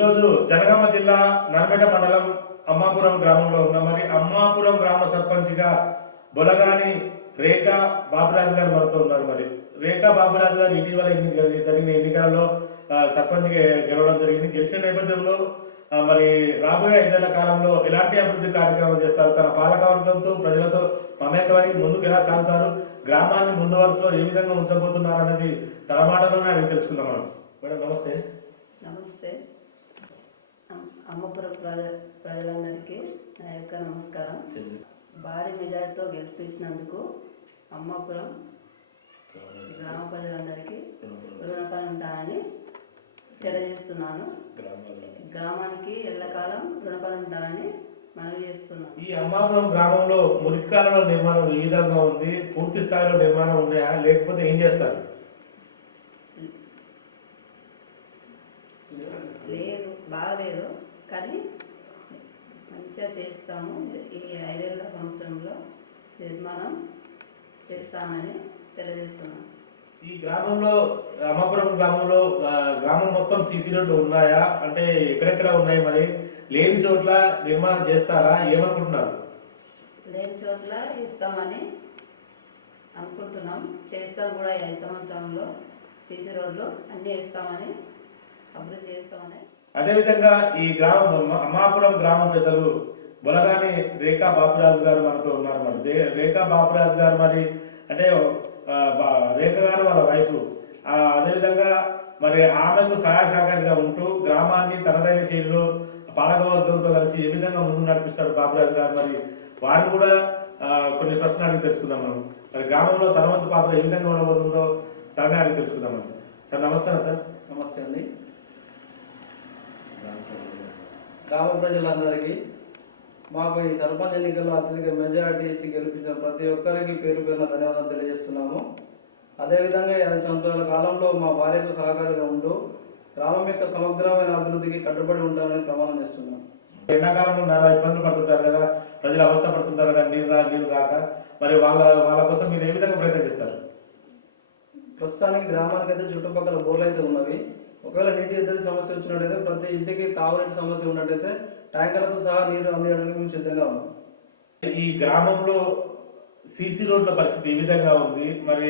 ఈరోజు జనగామ జిల్లా నర్మేట మండలం అమ్మాపురం గ్రామంలో ఉన్న మరి అమ్మాపురం గ్రామ సర్పంచ్గా బొలగాని రేఖా బాబురాజు గారు మనతో ఉన్నారు. మరి రేఖా బాబురాజు గారు ఇటీవల జరిగిన ఎన్నికల్లో సర్పంచ్గా గెలవడం జరిగింది. గెలిచిన నేపథ్యంలో మరి రాబోయే 5 ఏళ్ల కాలంలో ఎలాంటి అభివృద్ధి కార్యక్రమాలు చేస్తారు, తన పాలకవర్గంతో ప్రజలతో మమేకమై ముందుకు ఎలా సాగుతారు, గ్రామాన్ని ముందు వరుసలో ఏ విధంగా ఉంచబోతున్నారు అనేది తన మాటలోనే అడిగి తెలుసుకుందాం. మనం మేడం నమస్తే. నమస్తే. అమ్మపురం ప్రజలందరికీ నా యొక్క నమస్కారం. భారీ మెజార్టీతో గెలిపించినందుకు అమ్మాపురం గ్రామ ప్రజలందరికీ రుణపడి ఉంటానని తెలియజేస్తున్నాను. గ్రామానికి ఎల్లకాలం రుణపడి ఉంటానని మనవి చేస్తున్నాను. ఈ అమ్మాపురం గ్రామంలో మురికి కాలువల నిర్మాణం ఏ విధంగా ఉంది, పూర్తి స్థాయిలో నిర్మాణం ఉన్నాయా, లేకపోతే ఏం చేస్తారు? లేదు, బాగలేదు, కానీ మంచిగా చేస్తాము. ఈ 5 ఏళ్ల సంవత్సరంలో నిర్మాణం చేస్తానని తెలియజేస్తున్నాను. ఈ గ్రామంలో అమ్మాపురం గ్రామంలో గ్రామం మొత్తం సీసీ రోడ్లు ఉన్నాయా, అంటే ఎక్కడెక్కడ ఉన్నాయి, మరి లేని చోట్ల నిర్మాణం చేస్తారా, ఏమనుకుంటున్నారు? లేని చోట్ల ఇస్తామని అనుకుంటున్నాం, చేస్తాం కూడా. 5 సంవత్సరంలో సీసీ రోడ్లు అన్నీ ఇస్తామని, అభివృద్ధి చేస్తామని. అదేవిధంగా ఈ అమ్మాపురం గ్రామ పెద్దలు బొలగాని రేఖా బాపురాజు గారు మనతో ఉన్నారు. మరి రేఖా బాపురాజు గారు మరి అంటే రేఖ గారు వాళ్ళ వైఫ్, అదేవిధంగా మరి ఆమెకు సహాయ సహకారిగా ఉంటూ గ్రామాన్ని తనదైన శైలిలో పాలకవర్గంతో కలిసి ఏ విధంగా ముందు నడిపిస్తారు బాపురాజు గారు, మరి వారిని కూడా కొన్ని ప్రశ్నలు అడిగి తెలుసుకుందాం. మనం మరి గ్రామంలో తన వంతు పాత్ర ఏ విధంగా ఉండబోతుందో తననే అడిగి తెలుసుకుందాం. మనం సార్ నమస్కారం. సార్ నమస్తే అండి. గ్రామ ప్రజలందరికీ మాకు ఈ సర్పంచ్ ఎన్నికల్లో అత్యధిక మెజారిటీ ఇచ్చి గెలిపించిన ప్రతి ఒక్కరికి పేరు పేరున ధన్యవాదాలు తెలియజేస్తున్నాము. అదేవిధంగా 5 సంవత్సరాల కాలంలో మా భార్యకు సహకారిగా ఉంటూ గ్రామం యొక్క సమగ్రమైన అభివృద్ధికి కట్టుబడి ఉంటామని ప్రమాణం చేస్తున్నాం. ఎండాకాలంలో చాలా ఇబ్బందులు పడుతుంటారు కదా, ప్రజలు అవస్థ పడుతుంటారు కదా, నీళ్ళు రాక, మరి వాళ్ళ కోసం మీరు ఏ విధంగా ప్రయత్నం చేస్తారు? ప్రస్తుతానికి గ్రామానికి అయితే చుట్టుపక్కల బోర్లు అయితే ఉన్నవి. ఒకవేళ నీటి ఎద్దడి సమస్య వచ్చినట్టయితే, ప్రతి ఇంటికి తాగునీటి సమస్య ఉన్నట్టయితే ట్యాంకర్లతో సహా నీరు అందించడానికి మేము సిద్ధంగా ఉన్నాం. ఈ గ్రామంలో సీసీ రోడ్ల పరిస్థితి ఏ విధంగా ఉంది, మరి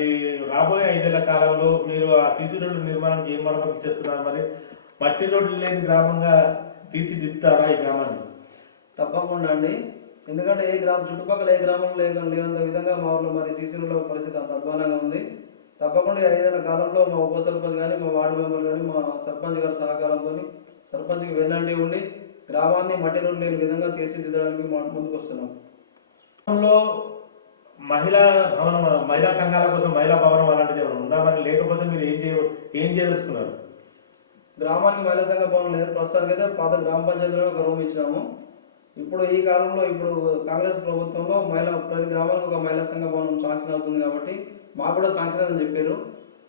రాబోయే 5 ఏళ్ల కాలంలో మీరు ఆ సీసీ రోడ్ల నిర్మాణానికి ఏం మరమ్మతులు చేస్తున్నారు, మరి మట్టి రోడ్లు లేని గ్రామంగా తీర్చిదిద్దుతారా ఈ గ్రామాన్ని? తప్పకుండా అండి. ఎందుకంటే చుట్టుపక్కల ఏ గ్రామంలో లేనంత విధంగా మా ఊళ్ళో మరి సీసీ రోడ్ల పరిస్థితి అంత అధ్వానంగా ఉంది. తప్పకుండా 5 ఏళ్ల కాలంలో మా ఉప సర్పంచ్ కానీ, మా వార్డు మెంబర్ కానీ, మా సర్పంచ్ గారి సహకారంతో సర్పంచ్కి వెన్నంటి ఉండి గ్రామాన్ని మట్టి రోడ్లు లేని విధంగా తీర్చిదిద్దడానికి ముందుకు వస్తున్నాం. గ్రామంలో మహిళా సంఘాల కోసం మహిళా భవనం అలాంటిది ఏమైనా ఉందా, మరి లేకపోతే మీరు ఏం చేయదలుచుకున్నారు? గ్రామానికి మహిళా సంఘ భవనం లేదు. ప్రస్తుతానికి అయితే పాత గ్రామ పంచాయతీలో ఒక రూమ్ ఇచ్చినాము. ఇప్పుడు ఈ కాలంలో కాంగ్రెస్ ప్రభుత్వంలో ప్రతి గ్రామానికి ఒక మహిళా సంఘ భవనం శాంక్షన్ అవుతుంది కాబట్టి మాకు కూడా శాంక్షన్ అని చెప్పారు.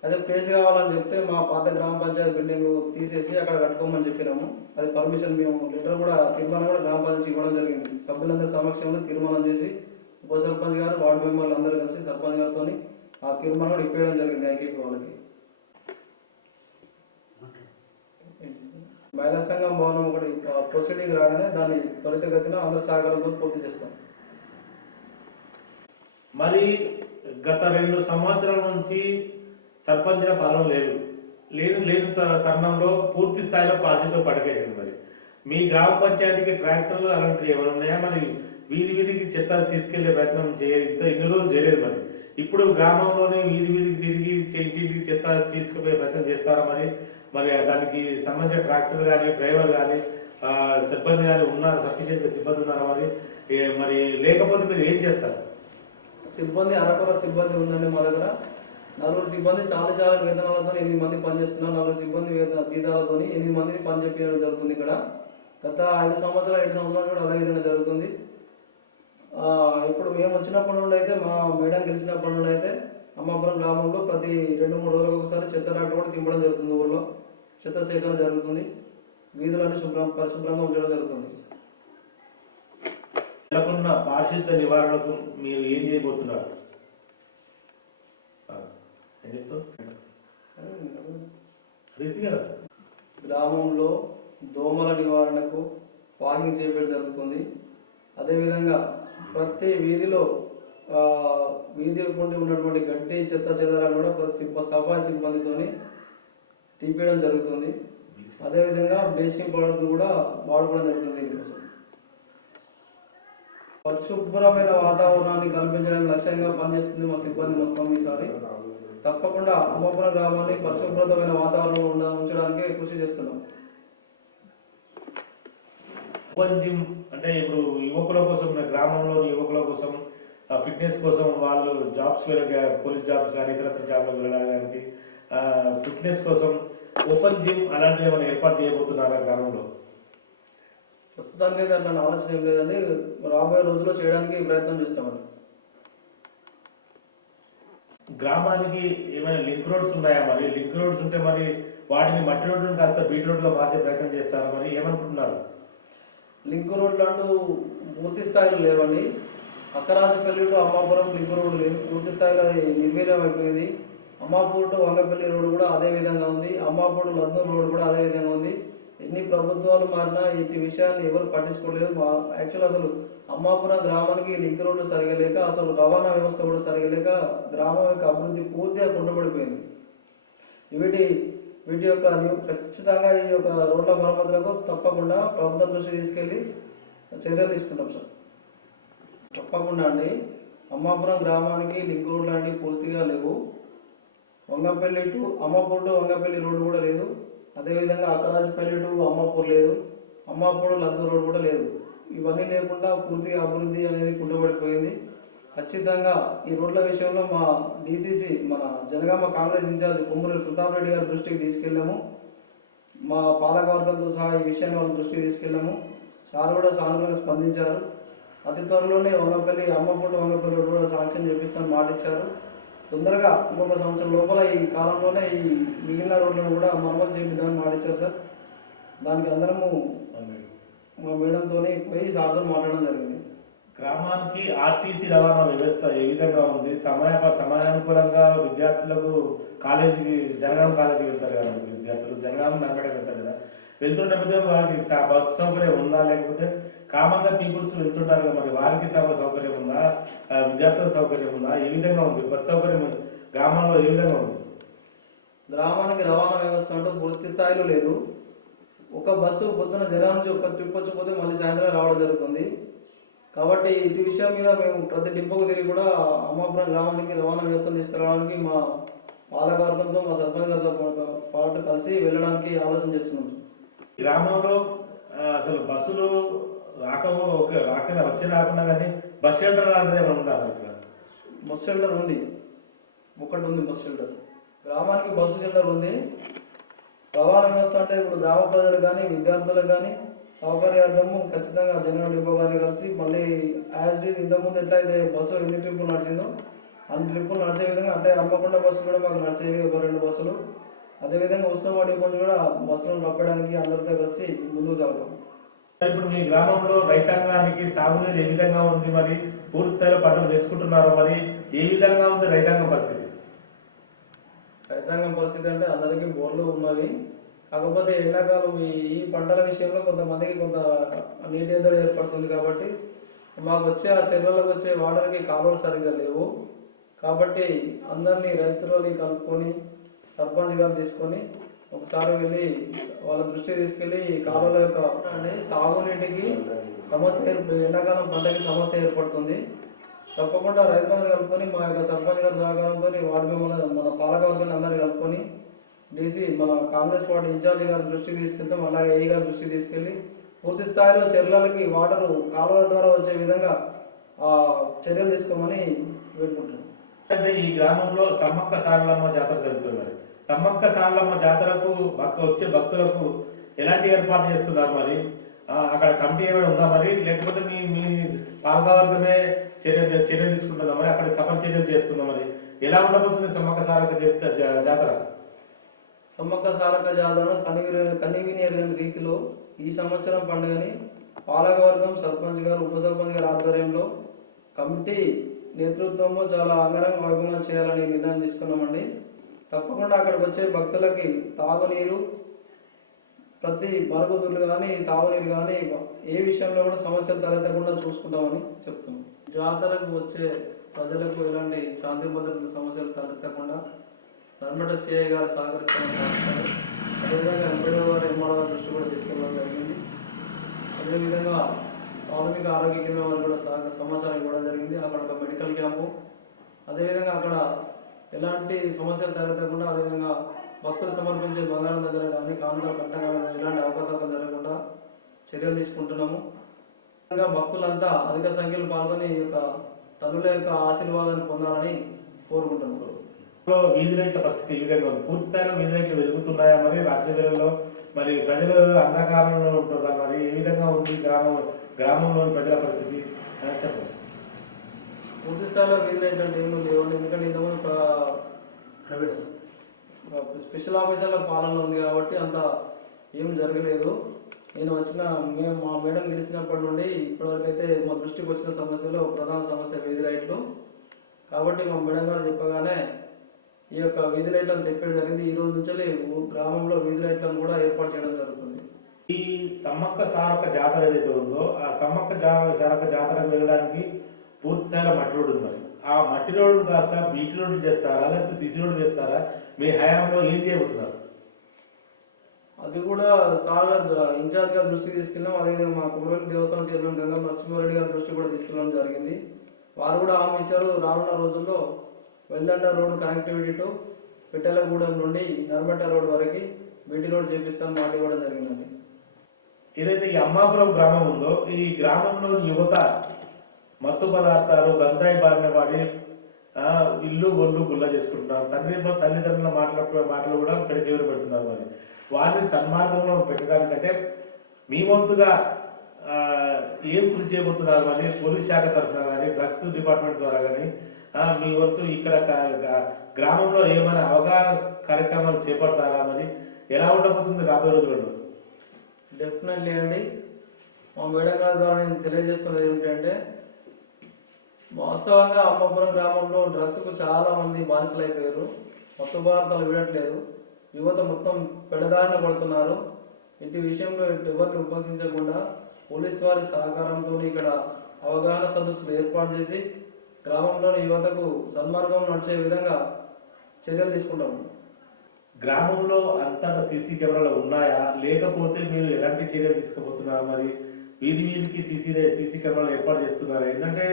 అదే ప్లేస్ కావాలని చెప్తే మా పాత గ్రామ పంచాయతీ బిల్డింగ్ తీసేసి అక్కడ కట్టుకోమని చెప్పినాము. అది పర్మిషన్ మేము తీర్మానం కూడా గ్రామ పంచాయతీ ఇవ్వడం జరిగింది. సభ్యులందరి సమక్షంలో తీర్మానం చేసి ఉప సర్పంచ్ గారు, వార్డు మెంబర్లు అందరూ కలిసి సర్పంచ్ గారితో ఆ తీర్మానం కూడా ఇప్పేయడం జరిగింది ఐకేపీ వాళ్ళకి. మహిళా సంఘం భవనం ఒకటి ప్రొసీడింగ్ రాగానే దాన్ని త్వరితగతిన అందరి సహకారంతో పూర్తి చేస్తాం. మరి గత 2 సంవత్సరాల నుంచి సర్పంచ్ల పాలన లేదు తరుణంలో పూర్తి స్థాయిలో పాలసీతో పడకేసింది. మరి మీ గ్రామ పంచాయతీకి ట్రాక్టర్లు అలాంటివి ఏమైనా ఉన్నాయా, మరి వీధికి చెత్త తీసుకెళ్లే ప్రయత్నం ఇన్ని రోజులు చేయలేదు. మరి ఇప్పుడు గ్రామంలోనే వీధికి తిరిగి ఇంటింటికి చెత్త తీసుకుపోయే ప్రయత్నం చేస్తారా? మరి దానికి సంబంధించిన ట్రాక్టర్ కానీ, డ్రైవర్ కానీ, సిబ్బంది కానీ ఉన్నారు, సఫిషియెంట్గా సిబ్బంది ఉన్నారా? మరి లేకపోతే మీరు ఏం చేస్తారు? సిబ్బంది అరకొర సిబ్బంది ఉందండి మా దగ్గర. 4 సిబ్బంది చాలా వేతనాలతో 8 మంది పనిచేస్తున్నారు. 4 సిబ్బంది జీతాలతో 8 మందిని పని చెప్పడం జరుగుతుంది. ఇక్కడ గత 5 సంవత్సరాలు 7 సంవత్సరాలు కూడా అదే విధంగా జరుగుతుంది. ఇప్పుడు మేము వచ్చినప్పటి నుండి అయితే, మా మేడం గెలిచినప్పటి నుండి అయితే అమ్మాపురం గ్రామంలో ప్రతి 2-3 రోజులకు ఒకసారి చెత్త ట్రాక్టర్ కూడా తిప్పడం జరుగుతుంది. ఊళ్ళో చెత్త సేకరణ జరుగుతుంది. వీధులన్నీ పరిశుభ్రంగా ఉంచడం జరుగుతుంది. నెలకొన్న పారిశుద్ధ నివారణకు మీరు ఏం చేయబోతున్నారు? గ్రామంలో దోమల నివారణకు వాకింగ్ చేయడం జరుగుతుంది. అదేవిధంగా ప్రతి వీధిలో వీధి పొంటి ఉన్నటువంటి గడ్డి చెత్త చెదారాన్ని కూడా సఫాయి సిబ్బందితోని తీపియడం జరుగుతుంది. అదేవిధంగా బ్లీచింగ్ పౌడర్ను కూడా వాడుకోవడం జరుగుతుంది. దీనికోసం పరిశుభ్రమైన వాతావరణాన్ని కల్పించడానికి లక్ష్యంగా పనిచేస్తుంది మా సిబ్బంది మొత్తం. ఈసారి తప్పకుండా అమ్మపురం గ్రామాన్ని పరిశుభ్రతమైన వాతావరణంలో ఉంచడానికి కృషి చేస్తున్నాం. ఓపెన్ జిమ్ అంటే ఇప్పుడు యువకుల కోసం, గ్రామంలో యువకుల కోసం ఫిట్నెస్ కోసం వాళ్ళు జాబ్స్ పోలీస్ జాబ్స్ కానీ ఇతర జాబ్లకు వెళ్ళడానికి ఫిట్నెస్ కోసం ఓపెన్ జిమ్ అలాంటివి ఏమైనా ఏర్పాటు చేయబోతున్నారా గ్రామంలో? ప్రస్తుతానికి అయితే అట్లా ఆలోచన ఏం లేదండి. రాబోయే రోజుల్లో చేయడానికి ప్రయత్నం చేస్తామండి. గ్రామానికి ఏమైనా లింక్ రోడ్స్ ఉన్నాయా? మరి లింక్ రోడ్స్ ఉంటే మరి వాటిని మట్టి రోడ్లను కాస్త బీట్ రోడ్లో మార్చే ప్రయత్నం చేస్తారా? మరి ఏమనుకుంటున్నారు? లింక్ రోడ్లు అంటూ పూర్తి స్థాయిలో లేవండి. అక్కరాజపల్లి టు అమ్మాపురం లింక్ రోడ్డు లేదు, పూర్తి స్థాయిలో నిర్వీర్యం అయిపోయింది. అమ్మాపూర్ టు వంగపల్లి రోడ్డు కూడా అదే విధంగా ఉంది. అమ్మాపూర్ లద్నూరు రోడ్డు కూడా అదే విధంగా ఉంది. ఎన్ని ప్రభుత్వాలు మారినా ఈ విషయాన్ని ఎవరు పట్టించుకోలేదు. యాక్చువల్ అసలు అమ్మాపురం గ్రామానికి లింక్ రోడ్డు సరిగా లేక, అసలు రవాణా వ్యవస్థ కూడా సరిగా లేక గ్రామం యొక్క అభివృద్ధి పూర్తిగా కుంటుపడిపోయింది. వీటి యొక్క ఖచ్చితంగా ఈ యొక్క రోడ్ల మరమ్మతులకు తప్పకుండా ప్రభుత్వం దృష్టి తీసుకెళ్ళి చర్యలు తీసుకుంటాం సార్. తప్పకుండా అండి. అమ్మాపురం గ్రామానికి లింక్ రోడ్లు అనేవి పూర్తిగా లేవు. Vangapalli to Ammapur to Vangapalli road కూడా లేదు. అదేవిధంగా అక్కరాజపల్లి టు అమ్మాపూర్ లేదు. అమ్మాపూర్ లద్దు రోడ్డు కూడా లేదు. ఇవన్నీ లేకుండా పూర్తిగా అభివృద్ధి అనేది కుంటుపడిపోయింది. ఖచ్చితంగా ఈ రోడ్ల విషయంలో మా డీసీసీ మన జనగామ కాంగ్రెస్ ఇన్ఛార్జ్ కొమ్మూరి ప్రతాప్ రెడ్డి గారి దృష్టికి తీసుకెళ్ళాము. మా పాలకవర్గంతో సహా ఈ విషయాన్ని వాళ్ళ దృష్టికి తీసుకెళ్ళాము. సార్ కూడా సానుకూలంగా స్పందించారు. అతి త్వరలోనే వంగపల్లి అమ్మపూట వంగపల్లి రోడ్డు కూడా సాక్ష్యం చేపిస్తామని మాట ఇచ్చారు. తొందరగా ఇంకొక సంవత్సరం లోపల ఈ కాలంలోనే ఈ మిగిలిన రోడ్లను కూడా మరమ్మతు చేపిద్దామని మాట ఇచ్చారు సార్. దానికి అందరము మా మేడంతో పోయి సార్తో మాట్లాడడం జరిగింది. గ్రామానికి ఆర్టీసీ రవాణా వ్యవస్థ ఏ విధంగా ఉంది? సమయానుకూలంగా విద్యార్థులకు కాలేజీకి జనగాం కాలేజీకి వెళ్తారు కదా, విద్యార్థులు జనగాం నగడ వెళ్తారు కదా, వెళ్తుంటే వారికి బస్సు సౌకర్యం ఉందా? లేకపోతే కామన్గా పీపుల్స్ వెళ్తుంటారు కదా, మరి వారికి సౌకర్యం ఉందా? విద్యార్థుల సౌకర్యం ఉందా? ఏ విధంగా ఉంది బస్సు సౌకర్యం గ్రామంలో? ఏ విధంగా ఉంది? గ్రామానికి రవాణా వ్యవస్థ అంటూ పూర్తి స్థాయిలో లేదు. ఒక బస్సు పొద్దున జనం నుంచి ఒక ట్రిప్ వచ్చిపోతే మళ్ళీ సాయంత్రం రావడం జరుగుతుంది. కాబట్టి ఇటు విషయం మీద మేము ప్రతి డిపోకు తిరిగి కూడా అమ్మాపురం గ్రామానికి రవాణా వ్యవస్థను తీసుకురావడానికి మా పాలకవర్గంతో మా సర్పంచ్ గారితో పాటు కలిసి వెళ్ళడానికి ఆలోచన చేస్తున్నాం. గ్రామంలో అసలు బస్సులు రాకుండా కానీ బస్ షెల్టర్ లాంటిది ఏమైనా ఉండాలి? ఇక్కడ బస్ షెల్టర్ ఉంది, ఒకటి ఉంది బస్ షెల్టర్. గ్రామానికి బస్సు షెల్టర్ ఉంది. రవాణా వ్యవస్థ అంటే ఇప్పుడు గ్రామ ప్రజలు కానీ విద్యార్థులకు కానీ సౌకర్యార్థము ఖచ్చితంగా జనరల్ డిపో గారిని కలిసి మళ్ళీ యాజ్ ఇట్ ఇంతకుముందు ఎట్లయితే బస్సు ఎన్ని ట్రిప్పులు నడిచిందో అన్ని ట్రిప్పులు నడిచే విధంగా, అంటే అమ్మకొండ బస్సులు కూడా మాకు నడిచేవి ఒక 2 బస్సులు. అదేవిధంగా ఉస్మానాబాద్ డిపో కూడా బస్సులను నప్పడానికి అందరితో కలిసి ముందుకు సాగుతాం. ఇప్పుడు మీ గ్రామంలో రైతాంగానికి సాగునీరు ఏ విధంగా ఉంది? మరి పూర్తి స్థాయిలో పంటలు వేసుకుంటున్నారో? మరి ఏ విధంగా ఉంది రైతాంగం పరిస్థితి? రైతాంగం పరిస్థితి అంటే అందరికీ బోర్లు ఉన్నవి. కాకపోతే ఎండాకాలం ఈ పంటల విషయంలో కొంతమందికి కొంత నీటి ఎద్దడి ఏర్పడుతుంది. కాబట్టి మాకు వచ్చే ఆ చెరువులకు వచ్చే వాటర్కి కాలువలు సరిగ్గా లేవు. కాబట్టి అందరినీ రైతులని కలుపుకొని సర్పంచ్ గారు తీసుకొని ఒకసారి వెళ్ళి వాళ్ళ దృష్టి తీసుకెళ్ళి ఈ కాలువల యొక్క సాగునీటికి సమస్య, ఎండాకాలం పంటకి సమస్య ఏర్పడుతుంది. తప్పకుండా రైతులను కలుపుకొని మా యొక్క సర్పంచ్ గారి సహకారంతో వార్డు మెంబర్లు మన పాలకవర్గాన్ని అందరినీ కలుపుకొని డీసీ మన కాంగ్రెస్ పార్టీ ఇన్ఛార్జి గారి దృష్టికి తీసుకెళ్తాం. అలాగే ఏ గారి దృష్టికి తీసుకెళ్ళి పూర్తి స్థాయిలో చెర్లలకి వాటర్ కాలువల ద్వారా వచ్చే విధంగా చర్యలు తీసుకోమని వేడుకుంటున్నాం. అంటే ఈ గ్రామంలో సమ్మక్క సారలమ్మ జాతర జరుగుతుంది. సమ్మక్క సారలమ్మ జాతరకు వచ్చే భక్తులకు ఎలాంటి ఏర్పాటు చేస్తున్నారు? మరి అక్కడ కమిటీ ఏమైనా ఉందా? మరి లేకపోతే మీ పాలకవర్గమే చర్యలు తీసుకుంటుందా? మరి అక్కడ సఫల చర్యలు చేస్తుందా? మరి ఎలా ఉండబోతుంది సమ్మక్క సారక్క జాతర? సమ్మక్క సారక్క జాతరను కనివిని ఎరగని రీతిలో ఈ సంవత్సరం పండుగని పాలకవర్గం, సర్పంచ్ గారు, ఉప సర్పంచ్ గారి ఆధ్వర్యంలో కమిటీ నేతృత్వంలో చాలా అంగరంగ వైభవంగా చేయాలని నిర్ణయం తీసుకున్నామండి. తప్పకుండా అక్కడికి వచ్చే భక్తులకి తాగునీరు, ప్రతి మరుగుదొడ్లు కానీ తాగునీరు కానీ ఏ విషయంలో కూడా సమస్యలు తలెత్తకుండా చూసుకుంటామని చెప్తున్నాం. జాతరకు వచ్చే ప్రజలకు ఎలాంటి శాంతి భద్రతల సమస్యలు తలెత్తకుండా నర్మట సిఐ గారు సహకరిస్తామని భావిస్తారు. అదేవిధంగా ఎంపీడీ గారు ఎంఆర్ఓ గారి దృష్టి కూడా తీసుకెళ్ళడం జరిగింది. అదేవిధంగా ప్రాథమిక ఆరోగ్య కేంద్రం వారు కూడా సమాచారం ఇవ్వడం జరిగింది. అక్కడ ఒక మెడికల్ క్యాంపు, అదేవిధంగా అక్కడ ఎలాంటి సమస్యలు తలెత్తకుండా, అదేవిధంగా భక్తులు సమర్పించే బంగారం దగ్గర కానీ కానుకల కట్ట కానీ ఎలాంటి అవకతవకలు జరగకుండా చర్యలు తీసుకుంటున్నాము. ఇంకా భక్తులంతా అధిక సంఖ్యలో పాల్గొని ఈ యొక్క తల్లుల యొక్క ఆశీర్వాదాన్ని పొందాలని కోరుకుంటున్నాము. వీధి లైట్ల పరిస్థితి ఈ విధంగా ఉంది. పూర్తి స్థాయిలో వీధి లైట్లు వెలుగుతున్నాయా? మరి రాత్రి వేళల్లో మరి ప్రజలు అంధకారంలో ఉంటున్నారా? మరి ఏ విధంగా ఉంది గ్రామంలోని ప్రజల పరిస్థితి చెప్పండి. పూర్తి స్థాయిలో వీధి లైట్లు అంటే ఏమీ లేవు. ఎందుకంటే ఇంతకుముందు స్పెషల్ ఆఫీసర్ల పాలన ఉంది కాబట్టి అంత ఏం జరగలేదు. మా మేడం గెలిచినప్పటి నుండి ఇప్పటివరకు అయితే మా దృష్టికి వచ్చిన సమస్యలో ప్రధాన సమస్య వీధి లైట్లు. కాబట్టి మా మేడం గారు చెప్పగానే ఈ యొక్క వీధి లైట్లను తెప్పడం జరిగింది. ఈ రోజు నుంచి గ్రామంలో వీధి లైట్లను కూడా ఏర్పాటు చేయడం జరుగుతుంది. ఈ సమ్మక్క సారక్క జాతర ఏదైతే ఉందో ఆ సమ్మక్క సారక్క జాతరకు వెళ్ళడానికి పూర్తి స్థాయిలో మట్టి రోడ్డు ఉంది. మరి ఆ మట్టి రోడ్డు కాస్త బీటీ రోడ్డు చేస్తారా, లేకపోతే సిసి రోడ్డు చేస్తారా? మీ హయాంలో ఏం చేయబోతున్నారు? అది కూడా సార్ ఇన్ఛార్జ్ గారి దృష్టికి తీసుకెళ్ళాం. అదేవిధంగా మా కుమరవెల్లి దేవస్థానం చైర్మన్ గంగా నరసింహారెడ్డి గారి దృష్టి కూడా తీసుకెళ్ళడం జరిగింది. వారు కూడా హామీ ఇచ్చారు, రానున్న రోజుల్లో వెల్దండ రోడ్ కనెక్టివిటీ టు పిట్టలగూడెం నుండి నర్మట్ట రోడ్ వరకు బీటీ రోడ్ చేపిస్తాను మాట ఇవ్వడం జరిగిందండి. ఏదైతే ఈ అమ్మాపురం గ్రామం ఉందో ఈ గ్రామంలో యువత మత్తు పదార్థాలు గంజాయి బారిన పడి ఇల్లు ఒళ్ళు గుల్ల చేసుకుంటున్నారు. తల్లిదండ్రుల మాటలు కూడా చివరి పెడుతున్నారు. మరి వారిని సన్మార్గంలో పెట్టడానికంటే మీ వంతుగా ఏం కృషి చేయబోతున్నారు? మరి పోలీస్ శాఖ తరఫున కానీ డ్రగ్స్ డిపార్ట్మెంట్ ద్వారా కానీ మీ వంతు ఇక్కడ గ్రామంలో ఏమైనా అవగాహన కార్యక్రమాలు చేపడతారా? మరి ఎలా ఉండబోతుంది రాబోయే రోజులలో? డెఫినెట్లీ అండి. మా మేడం గారి ద్వారా నేను తెలియజేస్తున్నది ఏమిటంటే, వాస్తవంగా అమ్మాపురం గ్రామంలో డ్రగ్స్కు చాలా మంది బానిసలు అయిపోయారు. మత్తు పదార్థాలు విడట్లేదు. యువత మొత్తం పెడదారిన పడుతున్నారు. ఇంటి విషయంలో ఎవరిని ఉపయోగించకుండా పోలీస్ వారి సహకారంతో ఇక్కడ అవగాహన సదస్సులు ఏర్పాటు చేసి గ్రామంలోని యువతకు సన్మార్గం నడిచే విధంగా చర్యలు తీసుకుంటాము. గ్రామంలో అంతటా సీసీ కెమెరాలు ఉన్నాయా, లేకపోతే మీరు ఎలాంటి చర్యలు తీసుకుపోతున్నారు? మరి వీధికి సీసీ కెమెరాలు ఏర్పాటు చేస్తున్నారు. ఏంటంటే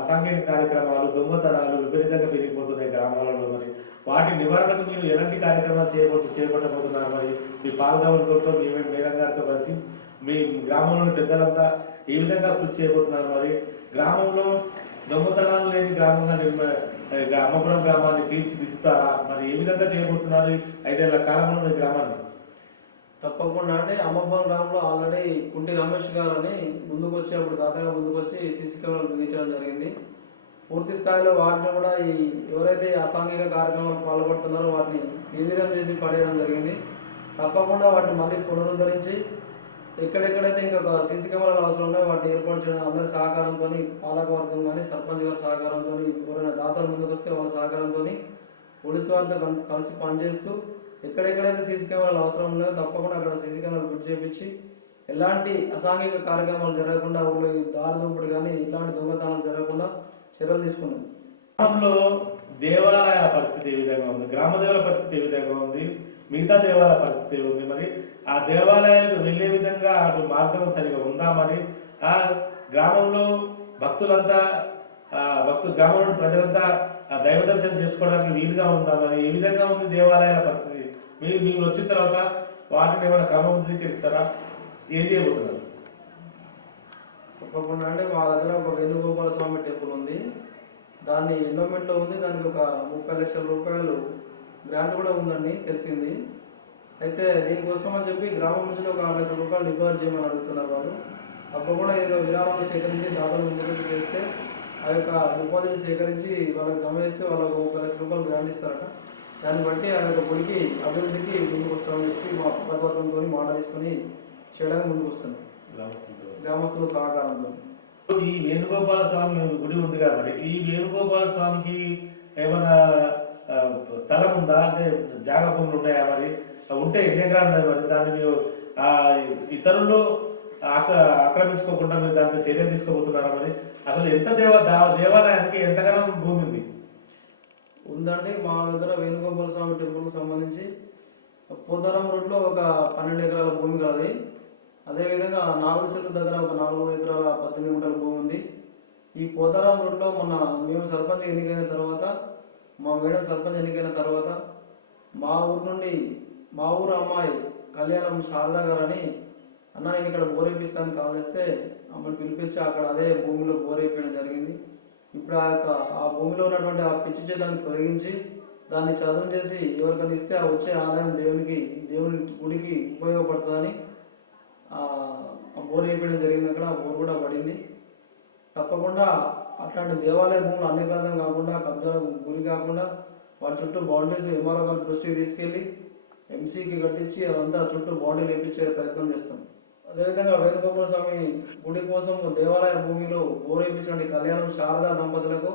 అసాంఘిక కార్యక్రమాలు, దొంగతనాలు విపరీతంగా పెరిగిపోతున్నాయి గ్రామాలలో. మరి వాటి నివారణకు మీరు ఎలాంటి కార్యక్రమాలు చేపట్టబోతున్నారు? మరి మీ పాలకవర్గంతో మేడం గారితో కలిసి మీ గ్రామంలోని పెద్దలంతా ఏ విధంగా కృషి చేయబోతున్నారు? మరి గ్రామంలో దొంగతనాలు లేని గ్రామంగా అమ్మపురం గ్రామాన్ని తీర్చిదిద్దుతారా? మరి ఏ విధంగా చేయబోతున్నారు 5 ఏళ్ల కాలంలో మీ గ్రామాన్ని? తప్పకుండా అండి. అమ్మపురం గ్రామంలో ఆల్రెడీ కుంటి రమేష్ గారు అని ముందుకు వచ్చి అప్పుడు తాతగా ముందుకు వచ్చి సీసీ కెమెరాలు బిగించడం జరిగింది. పూర్తి స్థాయిలో వాటిని కూడా ఎవరైతే అసాంఘిక కార్యక్రమాలు పాల్పడుతున్నారో వాటిని నిర్వీర్యం చేసి పడేయడం జరిగింది. తప్పకుండా వాటిని మళ్ళీ పునరుద్ధరించి ఎక్కడెక్కడైతే ఇంకా సీసీ కెమెరాలు అవసరం ఉన్నాయో వాటిని ఏర్పాటు చేయడం అందరి సహకారంతో, పాలకవర్గం కానీ సర్పంచ్ గారి సహకారంతో, ఎవరైనా దాతలు ముందుకు వస్తే వాళ్ళ సహకారంతో పోలీసు వారితో కలిసి పనిచేస్తూ ఎక్కడెక్కడైతే సీసీ కెమెరాలు అవసరం ఉన్నాయో తప్పకుండా అక్కడ సీసీ కెమెరాలు ఫిట్ చేయించి ఎలాంటి అసాంఘిక కార్యక్రమాలు జరగకుండా ఊళ్ళో దారి దోపిడి కానీ ఇలాంటి దొంగతనాలు జరగకుండా చర్యలు తీసుకున్నాం. గ్రామంలో దేవాలయాల పరిస్థితి ఏ విధంగా ఉంది? గ్రామ దేవాలయ పరిస్థితి ఏ విధంగా ఉంది? మిగతా దేవాలయ పరిస్థితి ఉంది? మరి ఆ దేవాలయాలకు వెళ్ళే విధంగా అటు మార్గం సరిగా ఉందా? మరి ఆ గ్రామంలో భక్తులంతా గ్రామంలో ప్రజలంతా దైవ దర్శనం చేసుకోవడానికి వీలుగా ఉందా? మరి ఏ విధంగా ఉంది దేవాలయాల పరిస్థితి? మీరు వచ్చిన తర్వాత వాటిని ఏమైనా క్రమబద్ధీకరిస్తారా? ఏం చేయబోతున్నారు? తప్పకుండా అంటే మా దగ్గర ఒక వేణుగోపాల స్వామి టెంపుల్ ఉంది. దాన్ని ఎండోమెంట్లో ఉంది. దానికి ఒక 30 లక్షల రూపాయలు గ్రాంట్ కూడా ఉందని తెలిసింది. అయితే దీనికోసం అని చెప్పి గ్రామం నుంచి ఒక 6 లక్షల రూపాయలు డిపాజిట్ చేయమని అడుగుతున్నారు వాళ్ళు. అప్పుడు కూడా ఏదో విరాళాలు సేకరించి దాదాపు ముందుకు చేస్తే ఆ యొక్క డిపాజిట్ సేకరించి వాళ్ళకి జమ చేస్తే వాళ్ళకు 30 లక్షల రూపాయలు గ్రాంట్ ఇస్తారట. దాన్ని బట్టి ఆ యొక్క గుడికి అభివృద్ధికి ముందుకు వస్తామని చెప్పి మా ప్రభుత్వంతో మాట తీసుకొని చేయడానికి ముందుకు వస్తున్నాం గ్రామస్తుల సహకారంతో. ఈ వేణుగోపాల స్వామి గుడి ఉంది కాబట్టి ఈ వేణుగోపాల స్వామికి ఏమైనా స్థలం ఉందా? అంటే జాగా భూములు ఉన్నాయా? మరి ఉంటే ఎన్ని ఎకరాలు ఉన్నది మరి దాన్ని మీరు ఆ, ఇతరులు ఆక్రమించుకోకుండా మీరు దాంట్లో చర్య తీసుకోబోతున్నారా మరి అసలు ఎంత దేవాలయానికి ఎంతగానో భూమి ఉంది? ఉందండి. మా దగ్గర వేణుగోపాల స్వామి టెంపుల్కి సంబంధించి పోతారం రోడ్లో ఒక 12 ఎకరాల భూమి కాదు. అదేవిధంగా నాలుగు చెట్ల దగ్గర ఒక 4 ఎకరాల 18 గుంటల భూమి ఉంది. ఈ పోతారం రోడ్లో మొన్న మేము సర్పంచ్ ఎన్నికైన తర్వాత, మా మేడం సర్పంచ్ ఎన్నికైన తర్వాత మా ఊరు నుండి మా ఊరు అమ్మాయి కళ్యాణం శారదా గారు అని అన్న నేను ఇక్కడ బోర్ వేపిస్తాను కాల్ చేస్తే ఆమెను పిలిపించి అక్కడ అదే భూమిలో బోర్ వేయడం జరిగింది. ఇప్పుడు ఆ భూమిలో ఉన్నటువంటి ఆ పిచ్చి చెట్లను తొలగించి దాన్ని చదును చేసి ఎవరికైనా ఇస్తే ఆ వచ్చే ఆదాయం దేవుని గుడికి ఉపయోగపడుతుందని ఆ బోర్ వేయడం జరిగింది. అక్కడ ఆ బోర్ కూడా పడింది. తప్పకుండా అట్లాంటి దేవాలయ భూములు అన్యప్రాంతం కాకుండా, కబ్జా గురి కాకుండా వాటి చుట్టూ బౌండరీస్ ఎంఆర్ఓ గారి దృష్టికి తీసుకెళ్ళి ఎంసీకి కట్టించి అదంతా చుట్టూ బౌండరీ వేయించే ప్రయత్నం చేస్తాం. అదేవిధంగా వేణుగోపాల స్వామి గుడి కోసం దేవాలయ భూమిలో బోర్ వేయించిన కళ్యాణం శారదా దంపతులకు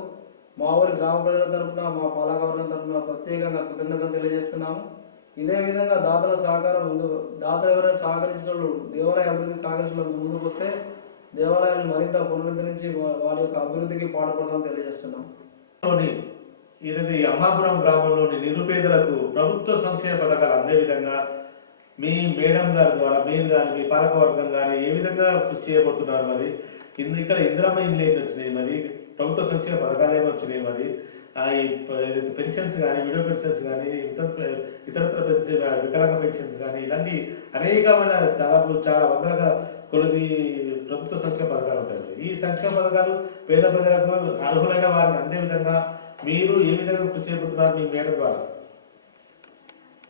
మా ఊరి గ్రామ ప్రజల తరఫున, మా పాలకవర్గం తరఫున ప్రత్యేకంగా కృతజ్ఞతలు తెలియజేస్తున్నాము. ఇదే విధంగా దాతల సహకారం దాతలు ఎవరైనా సహకరించిన వాళ్ళు, దేవాలయ అభివృద్ధి సహకరించిన వాళ్ళు ముందుకు వస్తే దేవాలయాన్ని మరింత పునరుద్ధరించి వారి యొక్క అభివృద్ధికి పాటుపడతామని తెలియజేస్తున్నాం. ఇది అమ్మాపురం గ్రామంలోని నిరుపేదలకు ప్రభుత్వ సంక్షేమ పథకాలు అందే విధంగా మీ మేడం గారి ద్వారా మీరు కానీ మీ పాలకవర్గం కానీ ఏ విధంగా కృషి చేయబోతున్నారు? మరి ఇక్కడ ఇందిరమ్మ ఇండ్లు ఏమి వచ్చినాయి, మరి ప్రభుత్వ సంక్షేమ పథకాలు ఏమి వచ్చినాయి, మరి ఈ పెన్షన్స్ కానీ, విడో పెన్షన్స్ కానీ, ఇతరత్ర వికలాంగ పెన్షన్స్ కానీ, ఇలాంటి అనేకమైన చాలా వందలుగా కొద్ది ప్రభుత్వ సంక్షేమ పథకాలు ఉంటాయి. ఈ సంక్షేమ పథకాలు పేద ప్రజలకు అర్హులైన వారిని అందే విధంగా మీరు ఏ విధంగా కృషి చేయబోతున్నారు మీ మేడం ద్వారా?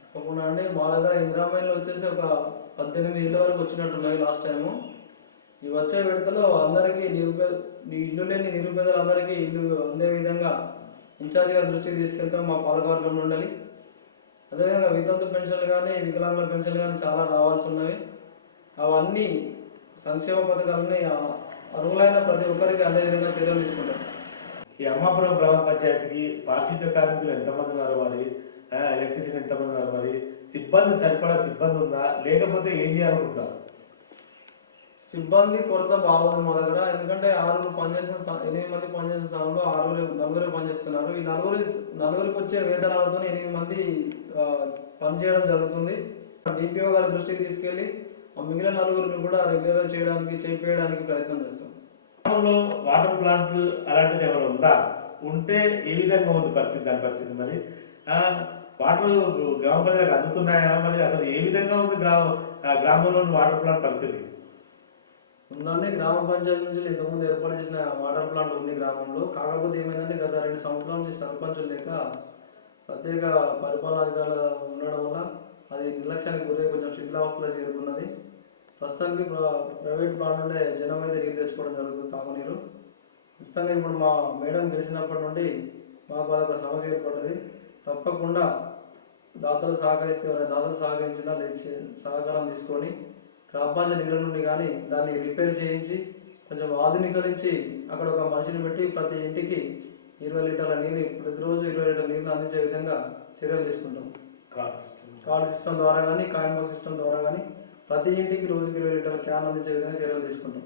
తప్పకుండా అండి. మా దగ్గర ఇందిరామైన్లో వచ్చేసి ఒక 18 ఇళ్ళ వరకు వచ్చినట్టున్నాయి లాస్ట్ టైము. ఈ వచ్చే విడతలో అందరికీ ఇల్లు లేని నిరుపేదలందరికీ ఇల్లు అందే విధంగా ఇన్ఛార్జ్ గారి దృష్టికి తీసుకెళ్తాం. మా పాలకవర్గం ఉండాలి. అదేవిధంగా వితంతు పెన్షన్లు కానీ, వికలాంగుల పెన్షన్లు కానీ చాలా రావాల్సి ఉన్నవి. అవన్నీ సంక్షేమ పథకాలని అర్హులైన ప్రతి ఒక్కరికి అందే విధంగా చర్యలు తీసుకుంటాం. ఈ అమ్మాపురం గ్రామ పంచాయతీకి పారిశుద్ధ్య కార్మికులు ఎంతమంది ఉన్నారు, మరి ఎలక్ట్రీషియన్ ఎంతమంది ఉన్నారు, మరి సరిపడా సిబ్బంది ఉందా, లేకపోతే ఏం చేయాలనుకుంటున్నారు? సిబ్బంది కొరత బాగుంది మా దగ్గర. ఎందుకంటే 8 మంది పనిచేసిన స్థానంలో 4 పనిచేస్తున్నారు. ఈ నలుగురికి వచ్చే వేతనాలతో 8 మంది పనిచేయడం జరుగుతుంది. డిపిఓ గారి దృష్టికి తీసుకెళ్లి మిగిలిన 4 కూడా రెగ్యులర్ చేయించడానికి ప్రయత్నం చేస్తాం. గ్రామంలో వాటర్ ప్లాంట్లు అలాంటిది ఏమైనా ఉందా? ఉంటే ఏ విధంగా ఉంది దాని పరిస్థితి? మరి వాటర్ గ్రామ ప్రజలకు అందుతున్నాయా? మరి అసలు ఏ విధంగా ఉంది గ్రామంలోని వాటర్ ప్లాంట్ పరిస్థితి? ఉందండి. గ్రామ పంచాయతీ నుంచి ఇంతకుముందు ఏర్పాటు చేసిన వాటర్ ప్లాంట్ ఉంది గ్రామంలో. కాకపోతే ఏమైందంటే గత 2 సంవత్సరాల నుంచి సర్పంచులు లేక ప్రత్యేక పరిపాలనాధికారులు ఉండడం వల్ల అది నిర్లక్ష్యానికి గురై కొంచెం శిథిలావస్థలో చేరుకున్నది. ప్రస్తుతానికి ప్రైవేట్ ప్లాంట్ నుండే జనం అయితే నీరు తెచ్చుకోవడం జరుగుతుంది, తాగునీరు. ఖచ్చితంగా ఇప్పుడు మా మేడం గెలిచినప్పటి నుండి మాకు అదొక సమస్య ఏర్పడ్డది. తప్పకుండా దాతలు సహకరించిన సహకారం తీసుకొని గ్రామ పంచాయతీ నీళ్ళ నుండి కానీ దాన్ని రిపేర్ చేయించి కొంచెం ఆధునీకరించి అక్కడ ఒక మనిషిని పెట్టి ప్రతి ఇంటికి 20 లీటర్ల నీరు, ప్రతిరోజు 20 లీటర్ల నీరు అందించే విధంగా చర్యలు తీసుకుంటాం. కార్డ్ సిస్టమ్ ద్వారా కానీ, కాయిన్ బాక్స్ సిస్టమ్ ద్వారా కానీ ప్రతి ఇంటికి రోజుకి 20 లీటర్ల క్యాన్ అందించే విధంగా చర్యలు తీసుకుంటాం.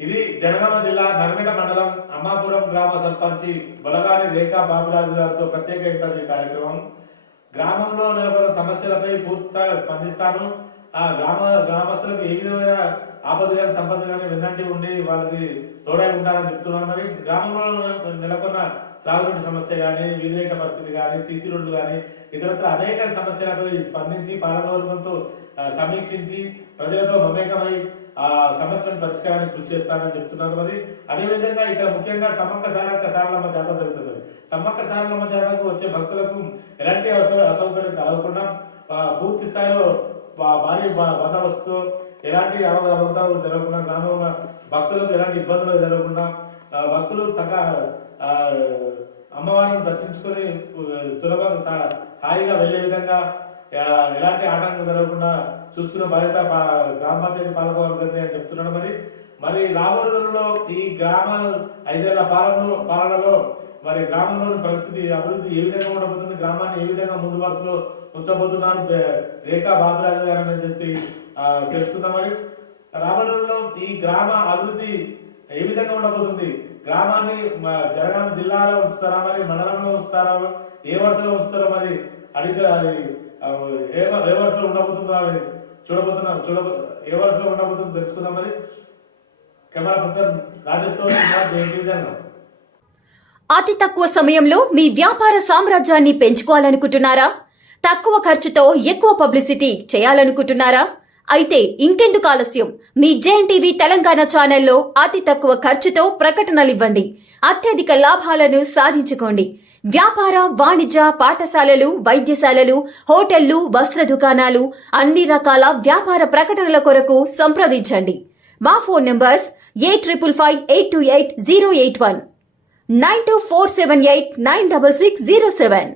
ఇది జనగామ జిల్లా నర్మిట మండలం అమ్మాపురం గ్రామ సర్పంచి బొలగాని రేఖా బాబురాజు గారితో ప్రత్యేక ఇంటర్వ్యూ కార్యక్రమం. గ్రామంలో నెలకొన్న సమస్యలపై పూర్తిగా స్పందిస్తాను. ఆ గ్రామస్తులకు ఏ విధమైన ఆపద కానీ సంపద కానీ వెన్నంటి ఉండి వాళ్ళకి తోడై ఉంటారని చెప్తున్నాను. మరి గ్రామంలో నెలకొన్న త్రాగునీటి సమస్య కానీ, వీధిరేఖ పరిస్థితి కానీ, సీసీ రోడ్లు కానీ, ఇతరత్ర అనేక సమస్యలపై స్పందించి పాలకవర్గంతో సమీక్షించి ప్రజలతో మమేకమై ఆ సమస్యలను పరిష్కారానికి కృషి చేస్తానని చెప్తున్నారు. మరి అదేవిధంగా ఇక్కడ ముఖ్యంగా సమ్మక్క సారలమ్మ జాతర జరుగుతుంది. సమ్మక్క సారలమ్మ జాతరకు వచ్చే భక్తులకు ఎలాంటి అసౌకర్యం కలగకుండా పూర్తి స్థాయిలో భారీ బందోబస్తు, ఎలాంటి అవకతవకలు జరగకుండా, గ్రామంలో భక్తులకు ఎలాంటి ఇబ్బందులు జరగకుండా భక్తులు అమ్మవారిని దర్శించుకొని సులభంగా హాయిగా వెళ్లే విధంగా ఎలాంటి ఆటంకం జరగకుండా చూసుకునే బాధ్యత గ్రామ పంచాయతీ పాలకవర్గాన్ని అని చెప్తున్నాడు. మరి రాబోయే రోజుల్లో ఈ గ్రామ 5 ఏళ్ల పాలనలో మరి గ్రామంలోని పరిస్థితి అభివృద్ధి ఏ విధంగా ఉండబోతుంది, గ్రామాన్ని ఏ విధంగా ముందు వరుసలో ఉంచబోతున్నాను రేఖా బాబురాజు గారిని చెప్పి తెలుసుకుందామని. రాబోయేలో ఈ గ్రామ అభివృద్ధి ఏ విధంగా ఉండబోతుంది, గ్రామాన్ని జనగామ జిల్లాలో ఉంచుతారా, మరి మండలంలో ఉంచుతారా, ఏ వరుసలో ఉంచుతారో మరి అడిగితే అది ఏ వరుసలో ఉండబోతుందో అది ఏ వరుసలో ఉండబోతుందో తెలుసుకుందాం. మరి కెమెరా పర్సన్ రాజేష్ తో జనగాం. అతి తక్కువ సమయంలో మీ వ్యాపార సామ్రాజ్యాన్ని పెంచుకోవాలనుకుంటున్నారా? తక్కువ ఖర్చుతో ఎక్కువ పబ్లిసిటీ చేయాలనుకుంటున్నారా? అయితే ఇంకెందుకు ఆలస్యం, మీ జేఎన్టీవీ తెలంగాణ ఛానల్లో అతి తక్కువ ఖర్చుతో ప్రకటనలివ్వండి, అత్యధిక లాభాలను సాధించుకోండి. వ్యాపార, వాణిజ్య, పాఠశాలలు, వైద్యశాలలు, హోటళ్లు, వస్త్ర దుకాణాలు, అన్ని రకాల వ్యాపార ప్రకటనల కొరకు సంప్రదించండి. మా ఫోన్ నంబర్స్ 8558288081 9247896607.